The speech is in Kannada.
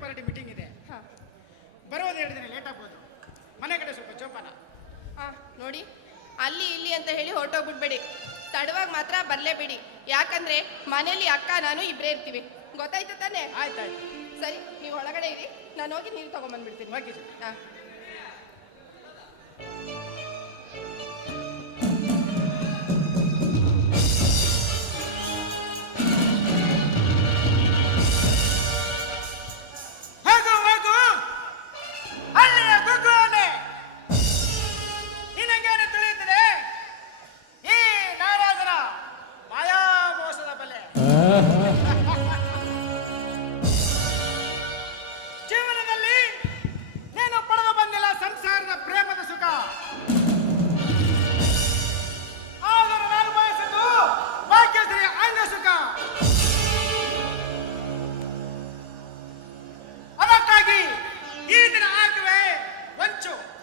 ಪಾರ್ಟಿ ಮೀಟಿಂಗ್ ಇದೆ. ಹಾಂ. ಬರೋದು ಎರಡು ದಿನ ಲೇಟ್ ಆಗ್ಬೋದು. ಮನೆ ಕಡೆ ಸ್ವಲ್ಪ ಜೋಪಾನ ಹಾಂ ನೋಡಿ. ಅಲ್ಲಿ ಇಲ್ಲಿ ಅಂತ ಹೇಳಿ ಹೊರಟೋಗ್ಬಿಡ್ಬೇಡಿ. ತಡವಾಗಿ ಮಾತ್ರ ಬರಲೇಬೇಡಿ. ಯಾಕಂದ್ರೆ ಮನೇಲಿ ಅಕ್ಕ ನಾನು ಇಬ್ಬರೇ ಇರ್ತೀವಿ. ಗೊತ್ತಾಯ್ತು ತಾನೇ? ಆಯ್ತಾಯ್ತು. ಸರಿ ನೀವು ಒಳಗಡೆ ಇರಿ. ನಾನು ಹೋಗಿ ನೀರು ತಗೊಂಬಂದ್ಬಿಡ್ತೀನಿ. ಹಾಂ. 맞죠?